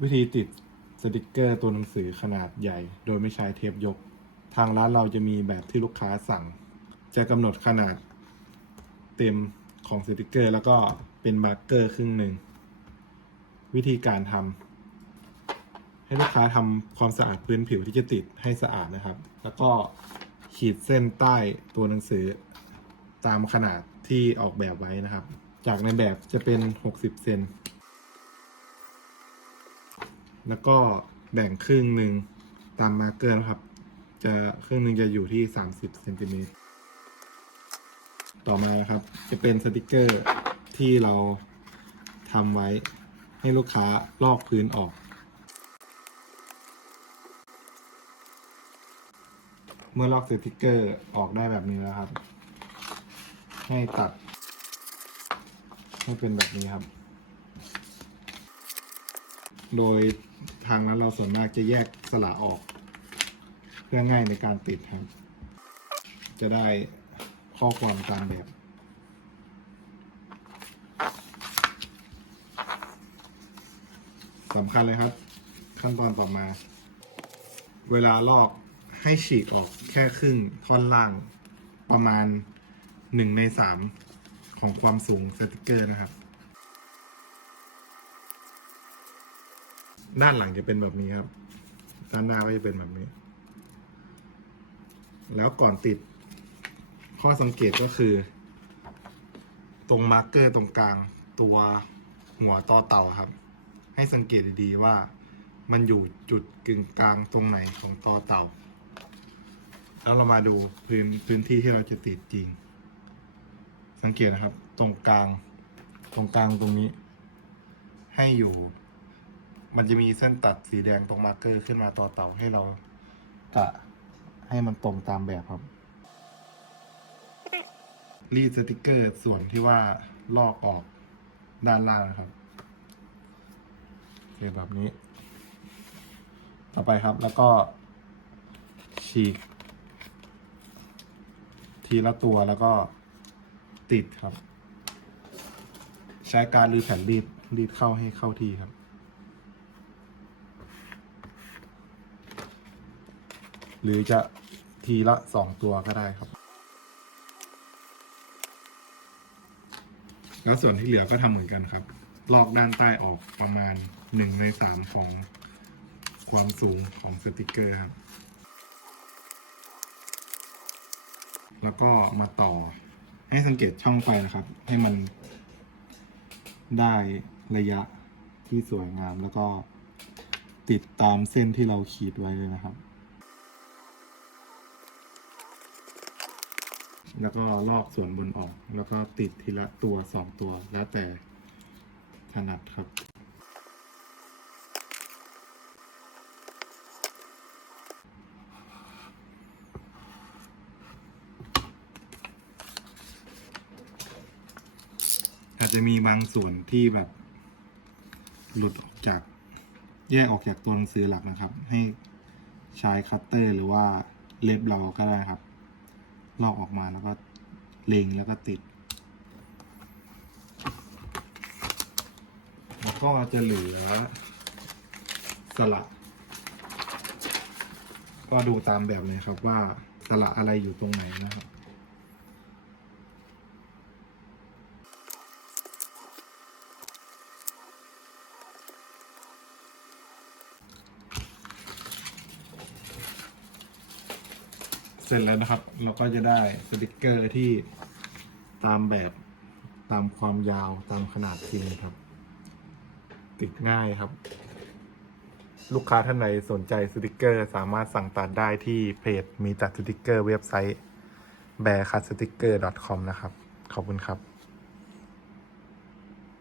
วิธีติดสติกเกอร์ตัวหนังสือขนาดใหญ่ โดยไม่ใช้เทปยก ทางร้านเราจะมีแบบที่ลูกค้าสั่ง จะกำหนดขนาดเต็มของสติกเกอร์ แล้วก็เป็นมาร์กเกอร์ครึ่งหนึ่ง วิธีการทำให้ลูกค้าทำความสะอาดพื้นผิวที่จะติดให้สะอาดนะครับ แล้วก็ขีดเส้นใต้ตัวหนังสือตามขนาดที่ออกแบบไว้นะครับ จากในแบบจะเป็น 60 เซน แล้วก็แบ่งครึ่งหนึ่งตามมาเกอร์นะครับ จะครึ่งหนึ่งจะอยู่ที่ 30เซนติเมตรต่อมานะครับ จะเป็นสติกเกอร์ที่เราทำไว้ให้ลูกค้าลอกพื้นออก เมื่อลอกสติกเกอร์ออกได้แบบนี้แล้วครับ ให้ตัด ให้เป็นแบบนี้ครับ โดยทางนั้นเราส่วนมากจะแยกสละออก เพื่อง่ายในการติดครับ จะได้ข้อความตามแบบสำคัญเลยครับ ขั้นตอนต่อมา เวลาลอกให้ฉีกออกแค่ครึ่งท่อนล่างประมาณหนึ่งในสามของความสูงสติกเกอร์นะครับ ด้านหลังจะเป็นแบบนี้ครับ ด้านหน้าก็จะเป็นแบบนี้ แล้วก่อนติด ข้อสังเกตก็คือ ตรงมาร์กเกอร์ตรงกลางตัวหัวต่อเต่าครับ ให้สังเกตดีๆว่ามันอยู่จุดกึ่งกลางตรงไหนของต่อเต่า แล้วเรามาดูพื้นพื้นที่ที่เราจะติดจริง สังเกตนะครับ ตรงกลาง ตรงกลางตรงนี้ ให้อยู่ มันจะมีเส้นตัดสีแดงตรงมาร์กเกอร์ขึ้นมาต่อเต่าให้เรากะให้มันตรงตามแบบครับ รีดสติกเกอร์ส่วนที่ว่าลอกออกด้านล่างนะครับโอเคแบบนี้ ต่อไปครับแล้วก็ ฉีก ทีละตัวแล้วก็ติดครับ ใช้การรีดแผ่นรีดรีดเข้าให้เข้าที่ครับ หรือจะทีละสองตัวก็ได้ครับ แล้วส่วนที่เหลือก็ทำเหมือนกันครับ ลอกด้านใต้ออกประมาณหนึ่งในสามของความสูงของสติกเกอร์ครับ แล้วก็มาต่อให้สังเกตช่องไฟนะครับ ให้มันได้ระยะที่สวยงามแล้วก็ติดตามเส้นที่เราขีดไว้เลยนะครับ แล้วก็ลอกส่วนบนออก แล้วก็ติดทีละตัวสองตัวแล้วแต่ถนัดครับอาจจะมีบางส่วนที่แบบ หลุดออกจาก แยกออกจากตัวหนังสือหลักนะครับ ให้ใช้คัตเตอร์หรือว่าเล็บเราก็ได้ครับ ลอกออกมาแล้วก็เล็งแล้วก็ติด แล้วก็จะเหลือสละก็ดูตามแบบเลยครับว่าสละอะไรอยู่ตรงไหนนะครับ ร็จแล้วนะครับ เราก็จะได้สติกเกอร์ที่ตามแบบตามความยาวตามขนาดจริงครับ ติดง่ายครับ ลูกค้าท่านใดสนใจสติกเกอร์ สามารถสั่งตัดได้ที่เพจมีตัดสติกเกอร์เว็บไซต์ b a r c u t s t i c k e r c o m นะครับ ขอบคุณครับ